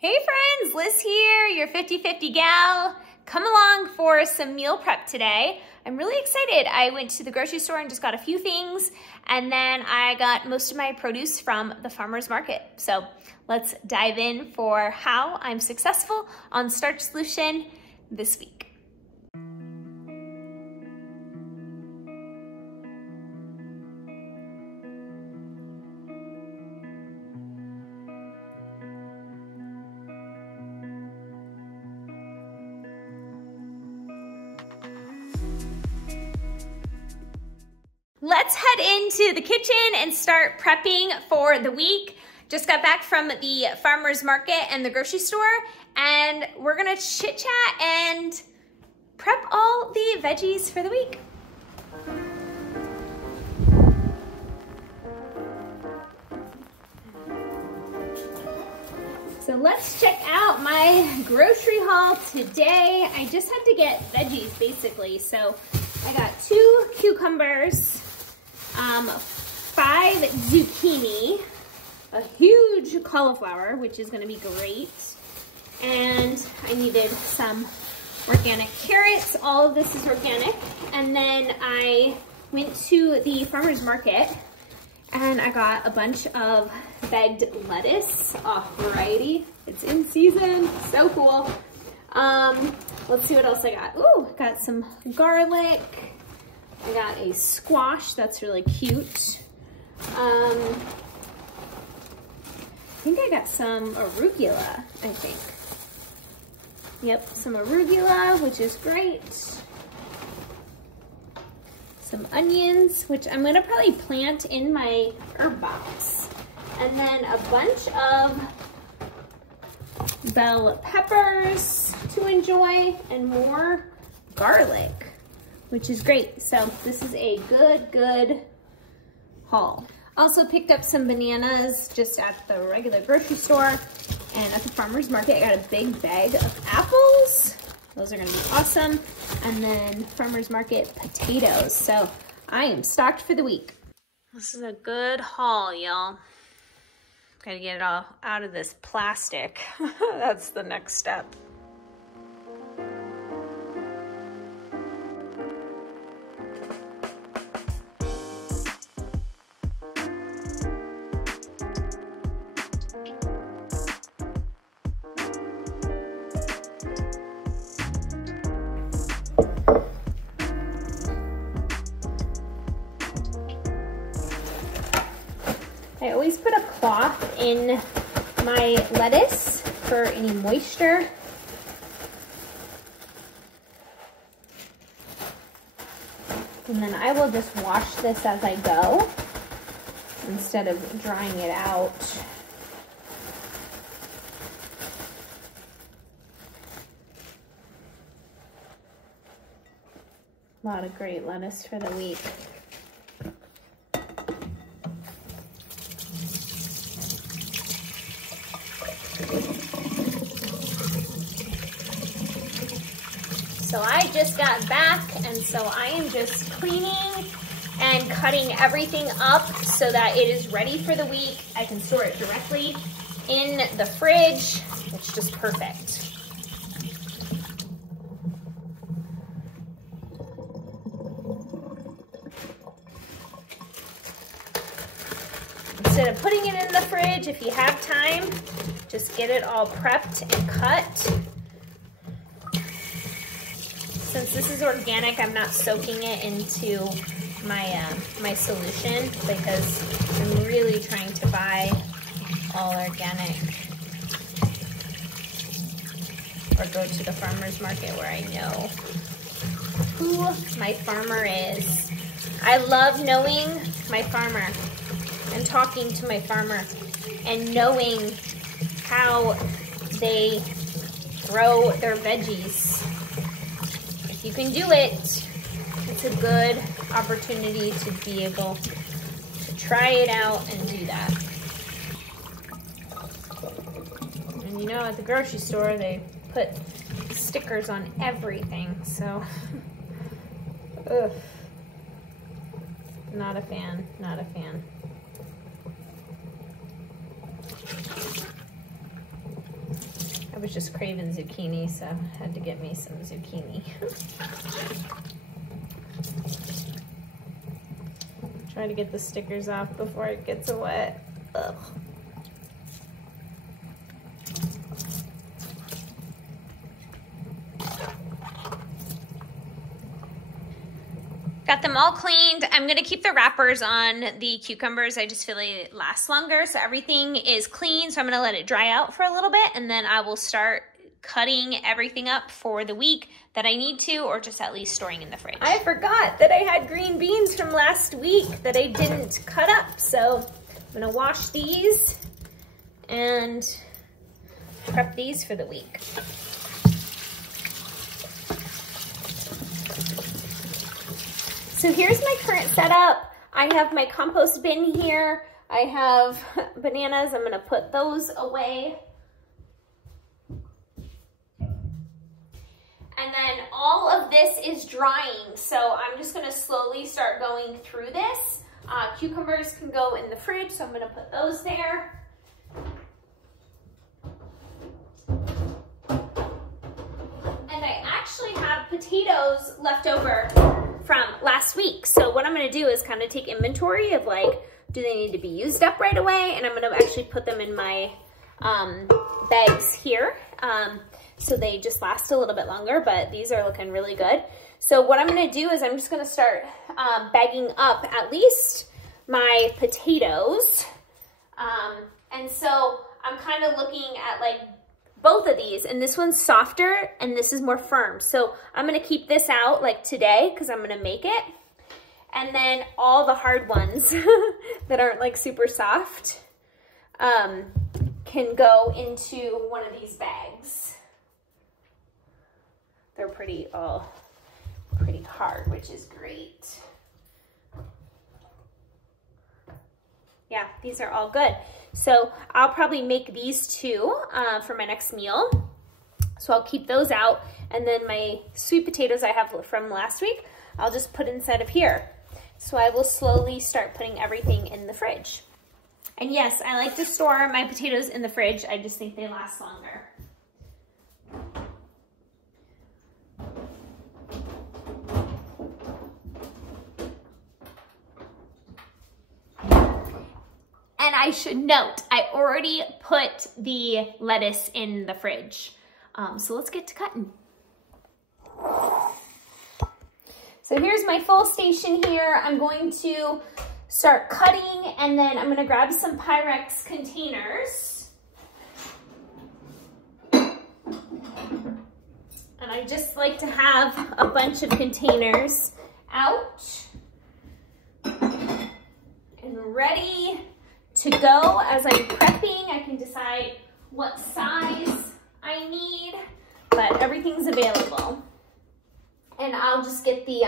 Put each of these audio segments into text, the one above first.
Hey friends, Liz here, your 50/50 gal. Come along for some meal prep today. I'm really excited. I went to the grocery store and just got a few things, and then I got most of my produce from the farmer's market. So let's dive in for how I'm successful on Starch Solution this week. Let's head into the kitchen and start prepping for the week. Just got back from the farmer's market and the grocery store, and we're gonna chit chat and prep all the veggies for the week. So let's check out my grocery haul today. I just had to get veggies basically. So I got 2 cucumbers, 5 zucchini, a huge cauliflower, which is gonna be great. And I needed some organic carrots. All of this is organic. And then I went to the farmer's market and I got a bunch of bagged lettuce, a variety. It's in season, so cool. Let's see what else I got. Ooh, got some garlic. I got a squash, that's really cute. I think I got some arugula, I think. Yep, some arugula, which is great. Some onions, which I'm gonna probably plant in my herb box. And then a bunch of bell peppers to enjoy, and more garlic, which is great. So this is a good haul. Also picked up some bananas just at the regular grocery store, and at the farmer's market I got a big bag of apples. Those are gonna be awesome. And then farmer's market potatoes. So I am stocked for the week. This is a good haul, y'all. Gotta get it all out of this plastic. That's the next step. I always put a cloth in my lettuce for any moisture. And then I will just wash this as I go instead of drying it out. A lot of great lettuce for the week. So I just got back, and so I am just cleaning and cutting everything up so that it is ready for the week. I can store it directly in the fridge. It's just perfect. Instead of putting it in the fridge, if you have time, just get it all prepped and cut. Since this is organic, I'm not soaking it into my my solution because I'm really trying to buy all organic, or go to the farmer's market where I know who my farmer is. I love knowing my farmer and talking to my farmer and knowing how they grow their veggies. If you can do it, it's a good opportunity to be able to try it out and do that. And you know, at the grocery store, they put stickers on everything, so ugh. Not a fan, not a fan. I was just craving zucchini, so I had to get me some zucchini. Try to get the stickers off before it gets wet. Ugh. Got them all cleaned. I'm gonna keep the wrappers on the cucumbers. I just feel like it lasts longer. So everything is clean. So I'm gonna let it dry out for a little bit and then I will start cutting everything up for the week that I need to, or just at least storing in the fridge. I forgot that I had green beans from last week that I didn't cut up. So I'm gonna wash these and prep these for the week. So here's my current setup. I have my compost bin here. I have bananas. I'm gonna put those away. And then all of this is drying. So I'm just gonna slowly start going through this. Cucumbers can go in the fridge, so I'm gonna put those there. And I actually have potatoes left over from last week. So what I'm gonna do is kind of take inventory of like, do they need to be used up right away? And I'm gonna actually put them in my bags here. So they just last a little bit longer, but these are looking really good. So what I'm gonna do is I'm just gonna start bagging up at least my potatoes. And so I'm kind of looking at like both of these, and this one's softer and this is more firm. So I'm gonna keep this out like today because I'm gonna make it. And then all the hard ones that aren't like super soft can go into one of these bags. They're pretty hard, which is great. Yeah, these are all good. So I'll probably make these two for my next meal. So I'll keep those out. And then my sweet potatoes I have from last week, I'll just put inside of here. So I will slowly start putting everything in the fridge. And yes, I like to store my potatoes in the fridge. I just think they last longer. And I should note, I already put the lettuce in the fridge. So let's get to cutting. So here's my full station here. I'm going to start cutting and then I'm gonna grab some Pyrex containers. And I just like to have a bunch of containers out and ready to go. As I'm prepping, I can decide what size I need, but everything's available. And I'll just get the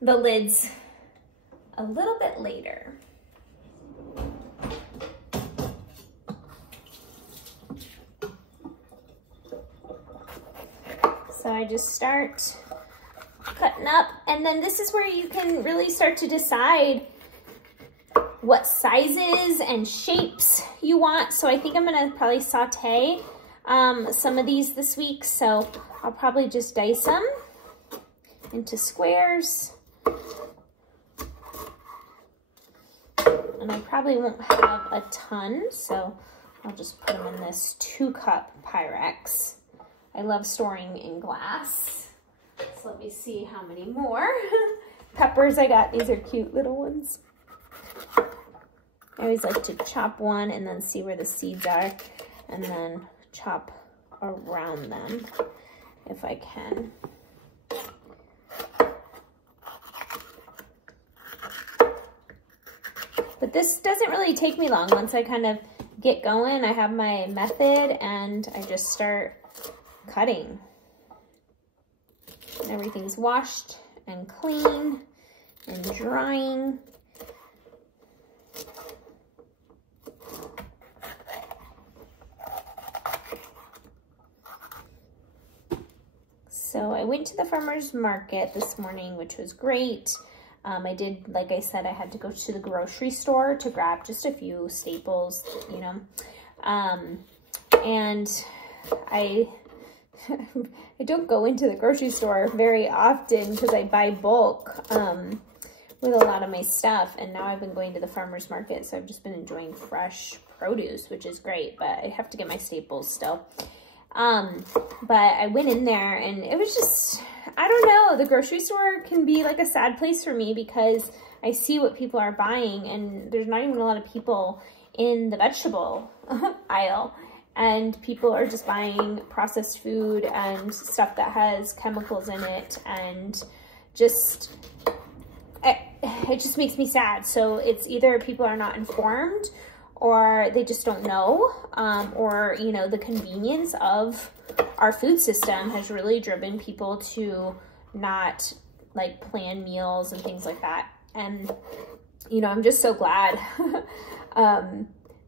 lids a little bit later. So I just start cutting up, and then this is where you can really start to decide what sizes and shapes you want. So I think I'm gonna probably saute some of these this week. So I'll probably just dice them into squares. And I probably won't have a ton, so I'll just put them in this 2-cup Pyrex. I love storing in glass. So let me see how many more. Peppers I got, these are cute little ones. I always like to chop one and then see where the seeds are and then chop around them if I can. But this doesn't really take me long. Once I kind of get going, I have my method and I just start cutting. And everything's washed and clean and drying. So I went to the farmer's market this morning, which was great. I did, like I said, I had to go to the grocery store to grab just a few staples, you know. And I don't go into the grocery store very often because I buy bulk with a lot of my stuff. And now I've been going to the farmer's market, so I've just been enjoying fresh produce, which is great, but I have to get my staples still. But I went in there and it was just, I don't know, the grocery store can be like a sad place for me because I see what people are buying and there's not even a lot of people in the vegetable aisle, and people are just buying processed food and stuff that has chemicals in it, and just, it just makes me sad. So it's either people are not informed or they just don't know, or, you know, the convenience of our food system has really driven people to not like plan meals and things like that. And, you know, I'm just so glad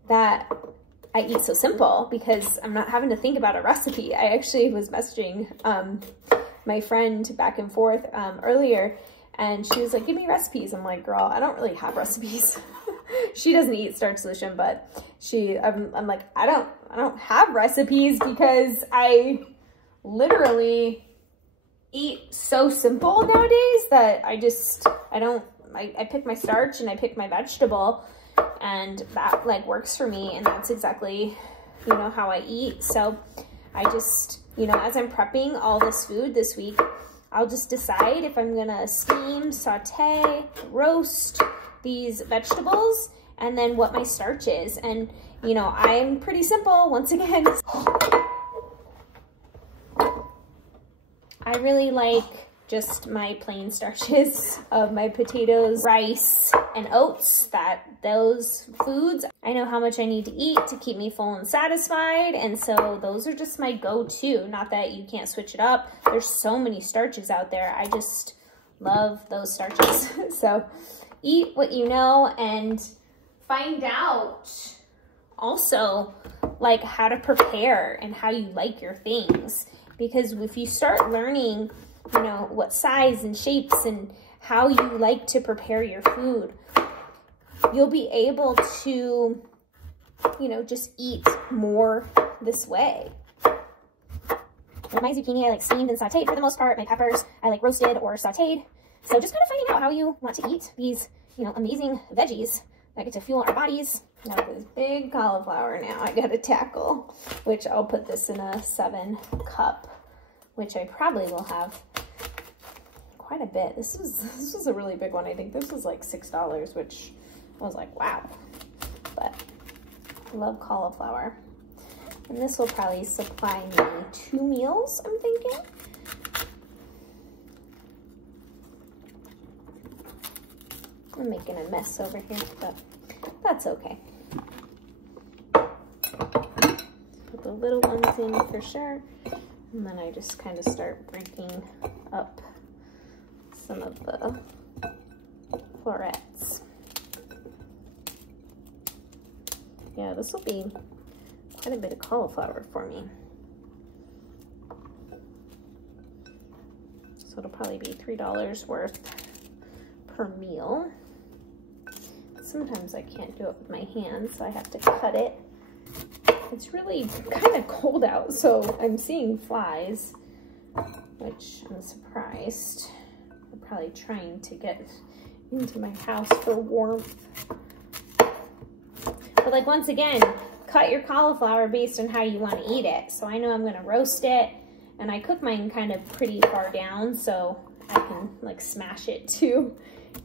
that I eat so simple because I'm not having to think about a recipe. I actually was messaging my friend back and forth earlier, and she was like, give me recipes. I'm like, girl, I don't really have recipes. She doesn't eat Starch Solution, but I'm like, I don't have recipes because I literally eat so simple nowadays that I pick my starch and I pick my vegetable, and that like works for me, and that's exactly, you know, how I eat. So I just, you know, as I'm prepping all this food this week, I'll just decide if I'm gonna steam, saute, roast these vegetables, and then what my starch is. And, you know, I'm pretty simple once again. I really like just my plain starches of my potatoes, rice, and oats. Those foods, I know how much I need to eat to keep me full and satisfied, and so those are just my go-to. Not that you can't switch it up. There's so many starches out there. I just love those starches. So eat what you know, and find out also like how to prepare and how you like your things. Because if you start learning, you know, what size and shapes and how you like to prepare your food, you'll be able to, you know, just eat more this way. My zucchini I like steamed and sauteed for the most part. My peppers I like roasted or sauteed. So just kind of finding out how you want to eat these, you know, amazing veggies that get to fuel our bodies. Now this big cauliflower now I gotta tackle, which I'll put this in a 7 cup, which I probably will have quite a bit. This was a really big one. I think this was like $6, which I was like, wow. But I love cauliflower. And this will probably supply me 2 meals, I'm thinking. I'm making a mess over here, but that's okay. Put the little ones in for sure. And then I just kind of start breaking up some of the florets. Yeah, this will be quite a bit of cauliflower for me. So it'll probably be $3 worth per meal. Sometimes I can't do it with my hands, so I have to cut it. It's really kind of cold out, so I'm seeing flies, which I'm surprised. I'm probably trying to get into my house for warmth. But like, once again, cut your cauliflower based on how you want to eat it. So I know I'm gonna roast it, and I cook mine kind of pretty far down so I can like smash it too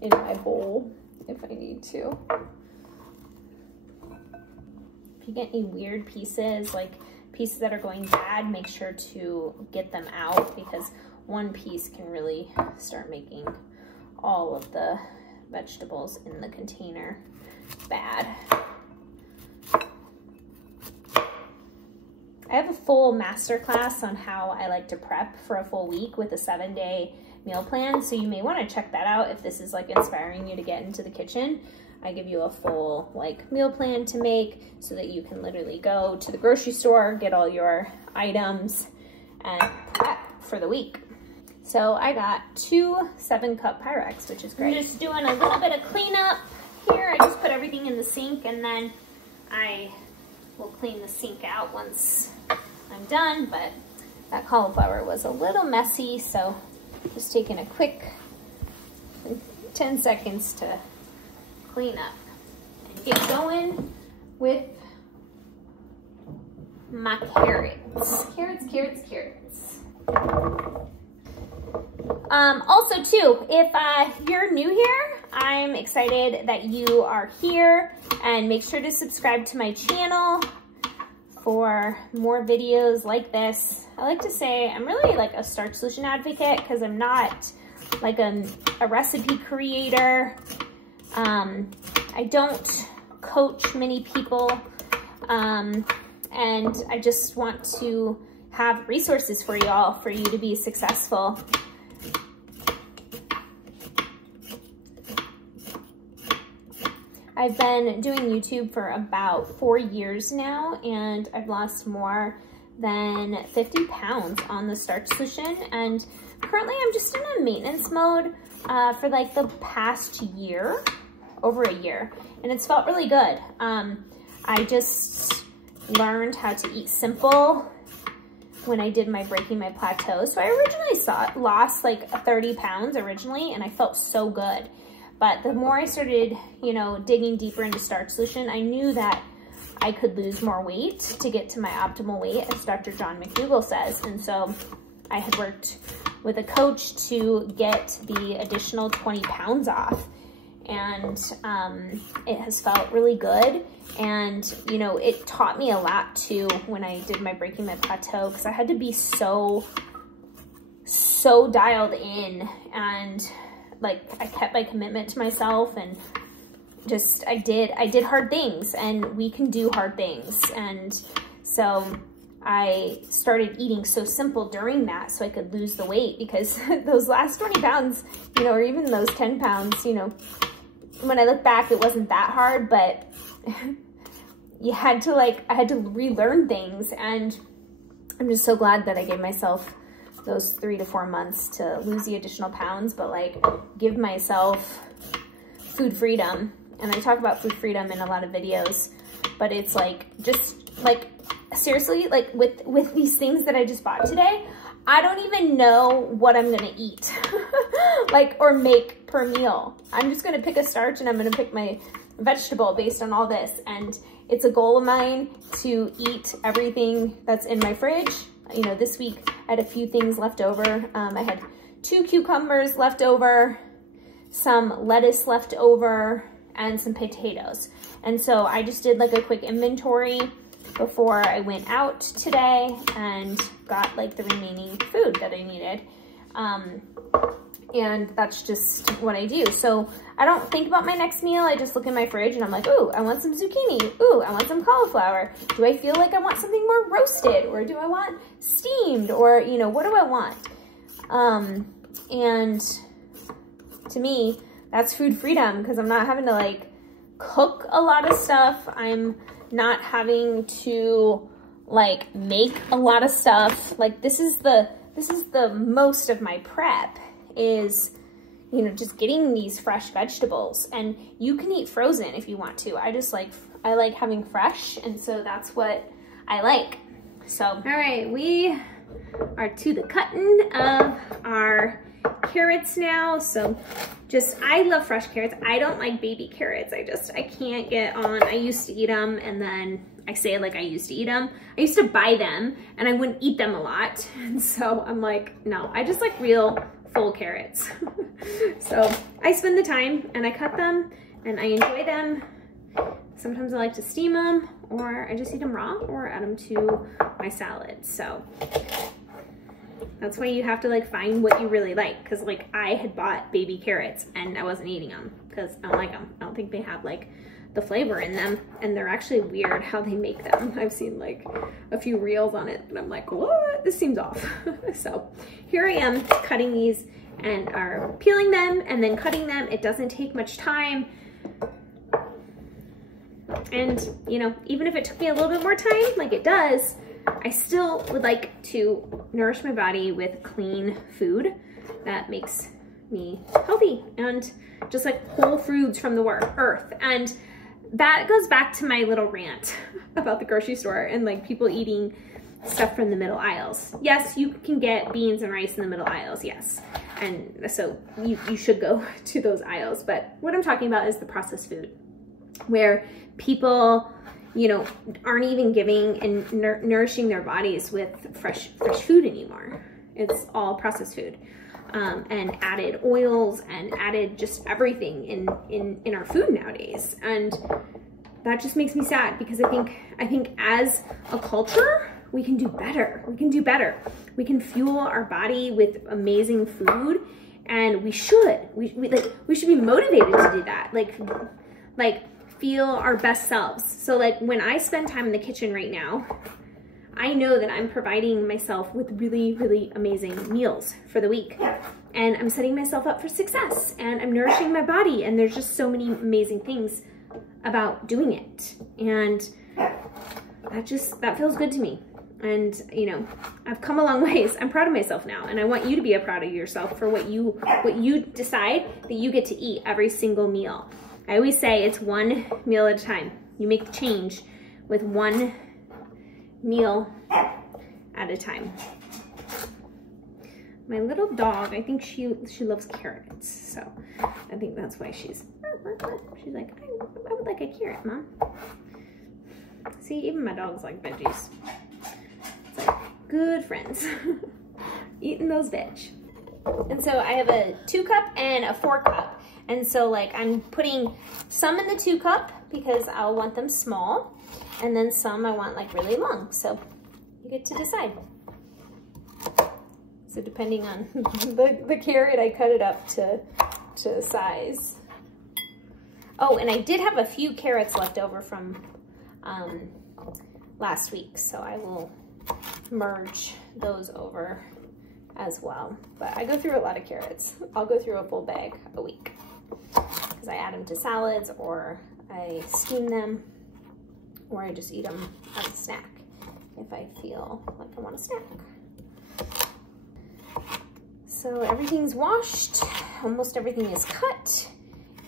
in my bowl if I need to. If you get any weird pieces, like pieces that are going bad, make sure to get them out, because one piece can really start making all of the vegetables in the container bad. I have a full masterclass on how I like to prep for a full week with a 7-day meal plan, so you may want to check that out if this is like inspiring you to get into the kitchen. I give you a full like meal plan to make so that you can literally go to the grocery store, get all your items, and prep for the week. So I got 2 7-cup Pyrex, which is great. I'm just doing a little bit of cleanup here. I just put everything in the sink, and then I we'll clean the sink out once I'm done, but that cauliflower was a little messy, so just taking a quick 10 seconds to clean up and get going with my carrots. Carrots. Also too, if you're new here, I'm excited that you are here, and make sure to subscribe to my channel for more videos like this. I like to say I'm really like a Starch Solution advocate because I'm not like a recipe creator. I don't coach many people, and I just want to have resources for y'all, for you to be successful. I've been doing YouTube for about 4 years now, and I've lost more than 50 pounds on the Starch Solution, and currently I'm just in a maintenance mode for like the past year, over a year, and it's felt really good. I just learned how to eat simple when I did my Breaking My Plateau. So I originally lost like 30 pounds originally, and I felt so good. But the more I started, you know, digging deeper into Starch Solution, I knew that I could lose more weight to get to my optimal weight, as Dr. John McDougall says. And so I had worked with a coach to get the additional 20 pounds off. And it has felt really good. And, you know, it taught me a lot too when I did my Breaking My Plateau, because I had to be so dialed in, and like I kept my commitment to myself, and just I did hard things, and we can do hard things. And so I started eating so simple during that so I could lose the weight, because those last 20 pounds, you know, or even those 10 pounds, you know, when I look back, it wasn't that hard, but I had to relearn things. And I'm just so glad that I gave myself those 3 to 4 months to lose the additional pounds, but like give myself food freedom. And I talk about food freedom in a lot of videos, but it's like, just like, seriously, like with these things that I just bought today, I don't even know what I'm gonna eat, like, or make per meal. I'm just gonna pick a starch, and I'm gonna pick my vegetable based on all this. And it's a goal of mine to eat everything that's in my fridge. You know, this week I had a few things left over. I had 2 cucumbers left over, some lettuce left over, and some potatoes. And so I just did like a quick inventory before I went out today and got like the remaining food that I needed. And that's just what I do. So I don't think about my next meal. I just look in my fridge and I'm like, ooh, I want some zucchini. Ooh, I want some cauliflower. Do I feel like I want something more roasted, or do I want steamed, or, you know, what do I want? And to me, that's food freedom, because I'm not having to like cook a lot of stuff. I'm not having to like make a lot of stuff. Like this is the most of my prep, is, you know, just getting these fresh vegetables. And you can eat frozen if you want to. I like having fresh, and so that's what I like. So, all right, we are to the cutting of our carrots now. So I love fresh carrots. I don't like baby carrots. I can't get on. I used to eat them, and then I say it like I used to eat them. I used to buy them and I wouldn't eat them a lot. And so I'm like, no, I just like real full carrots. So I spend the time and I cut them and I enjoy them. Sometimes I like to steam them, or I just eat them raw, or add them to my salad. So that's why you have to like find what you really like. Cause like I had bought baby carrots and I wasn't eating them because I don't like them. I don't think they have like the flavor in them, and they're actually weird how they make them. I've seen like a few reels on it and I'm like, what? This seems off. So here I am cutting these and are peeling them and then cutting them. It doesn't take much time. And you know, even if it took me a little bit more time, like it does, I still would like to nourish my body with clean food that makes me healthy, and just like whole foods from the earth. And that goes back to my little rant about the grocery store and like people eating stuff from the middle aisles. Yes, you can get beans and rice in the middle aisles, yes. And so you should go to those aisles. But what I'm talking about is the processed food, where people, you know, aren't even giving and nourishing their bodies with fresh food anymore. It's all processed food. And added oils and added just everything in our food nowadays. And that just makes me sad, because I think as a culture, we can do better. We can do better. We can fuel our body with amazing food, and we should. We should be motivated to do that. Like feel our best selves. So like when I spend time in the kitchen right now, I know that I'm providing myself with really, really amazing meals for the week. And I'm setting myself up for success, and I'm nourishing my body, and there's just so many amazing things about doing it. And that feels good to me. And you know, I've come a long ways. I'm proud of myself now, and I want you to be proud of yourself for what you decide that you get to eat every single meal. I always say it's one meal at a time. You make the change with one meal at a time. My little dog, I think she loves carrots, so I think that's why she's like, I would like a carrot, Mom. See, even my dogs like veggies. It's like good friends eating those veg. And so I have a 2 cup and a 4 cup. And so like I'm putting some in the 2 cup because I'll want them small, and then some I want like really long. So you get to decide. So depending on the carrot, I cut it up to size. Oh, and I did have a few carrots left over from last week, so I will merge those over as well. But I go through a lot of carrots. I'll go through a full bag a week because I add them to salads, or I steam them, or I just eat them as a snack if I feel like I want a snack. So everything's washed, almost everything is cut,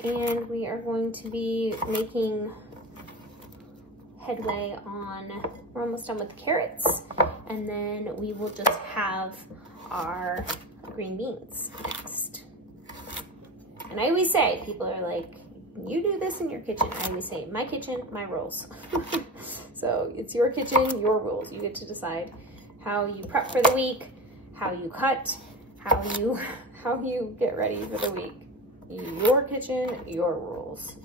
and we are going to be making headway on, we're almost done with the carrots, and then we will just have our green beans next. And I always say, people are like, you do this in your kitchen. I always say, my kitchen, my rules. So it's your kitchen, your rules. You get to decide how you prep for the week, how you cut, how you get ready for the week. Your kitchen, your rules.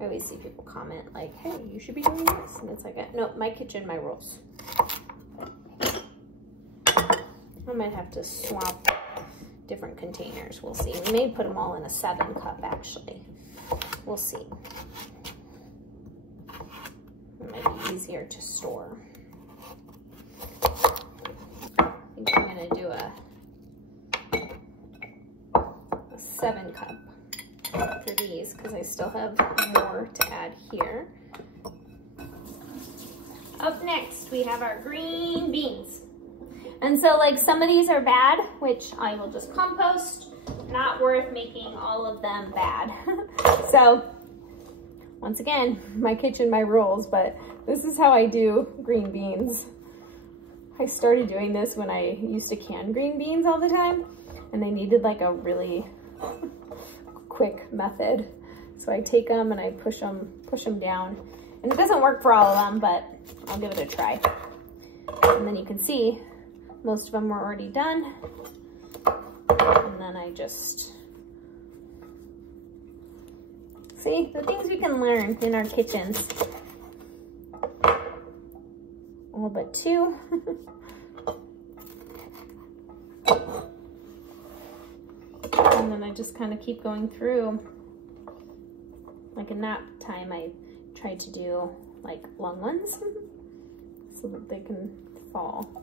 I always see people comment like, hey, you should be doing this. And it's like, no, my kitchen, my rules. I might have to swap different containers. We'll see. We may put them all in a 7 cup actually. We'll see. It might be easier to store. I think I'm gonna do a 7 cup for these because I still have more to add here. Up next, we have our green beans. And so like some of these are bad, which I will just compost. Not worth making all of them bad. So once again, my kitchen, my rules, but this is how I do green beans. I started doing this when I used to can green beans all the time, and I needed like a really quick method. So I take them and I push them down. And it doesn't work for all of them, but I'll give it a try. And then you can see most of them were already done. And then I just, see, the things we can learn in our kitchens. All but 2. And then I just kind of keep going through. Like in that time, I tried to do like long ones so that they can fall.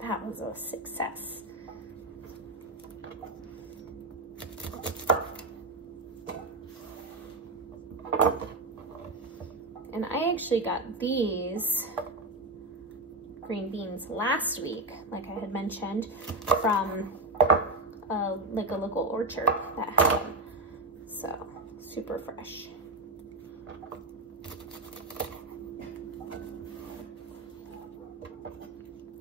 That was a success. And I actually got these green beans last week, like I had mentioned, from like a local orchard that had them. So super fresh.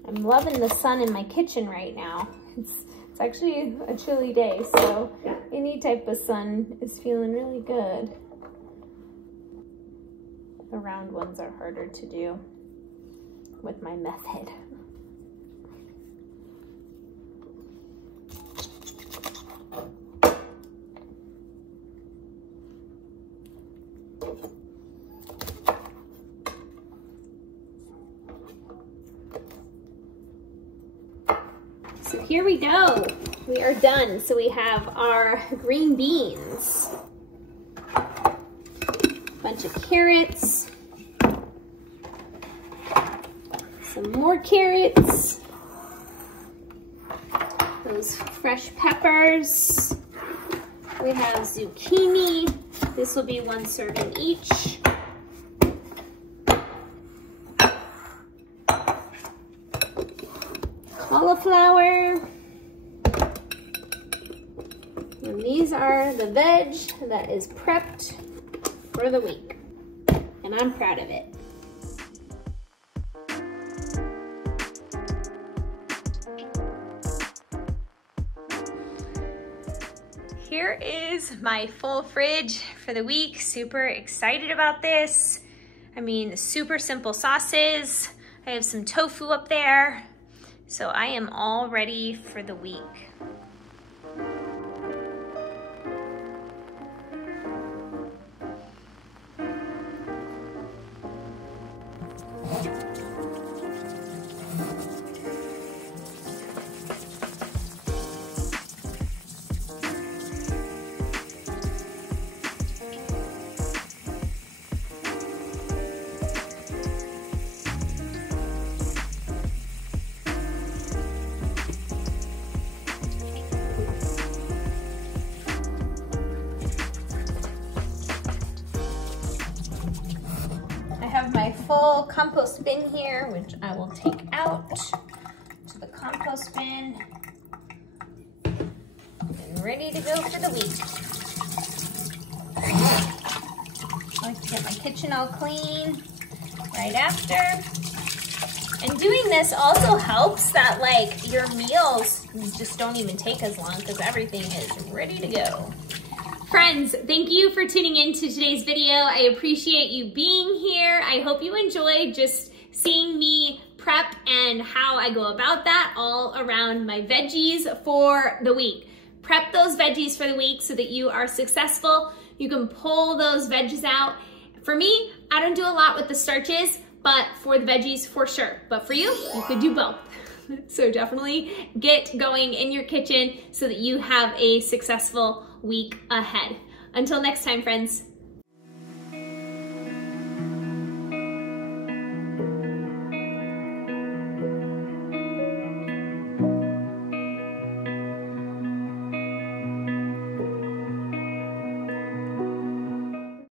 I'm loving the sun in my kitchen right now. It's actually a chilly day, so any type of sun is feeling really good. The round ones are harder to do with my method. So here we go. We are done. So we have our green beans, a bunch of carrots, some more carrots, those fresh peppers. We have zucchini. This will be 1 serving each. Cauliflower. And these are the veg that is prepped for the week. And I'm proud of it. Here is my full fridge for the week. Super excited about this. I mean, super simple sauces. I have some tofu up there. So I am all ready for the week. My full compost bin here, which I will take out to the compost bin and ready to go for the week. I like to get my kitchen all clean right after. And doing this also helps that like your meals just don't even take as long because everything is ready to go. Friends, thank you for tuning in to today's video. I appreciate you being here. I hope you enjoyed just seeing me prep and how I go about that all around my veggies for the week. Prep those veggies for the week so that you are successful. You can pull those veggies out. For me, I don't do a lot with the starches, but for the veggies, for sure. But for you, you could do both. So definitely get going in your kitchen so that you have a successful week ahead. Until next time, friends.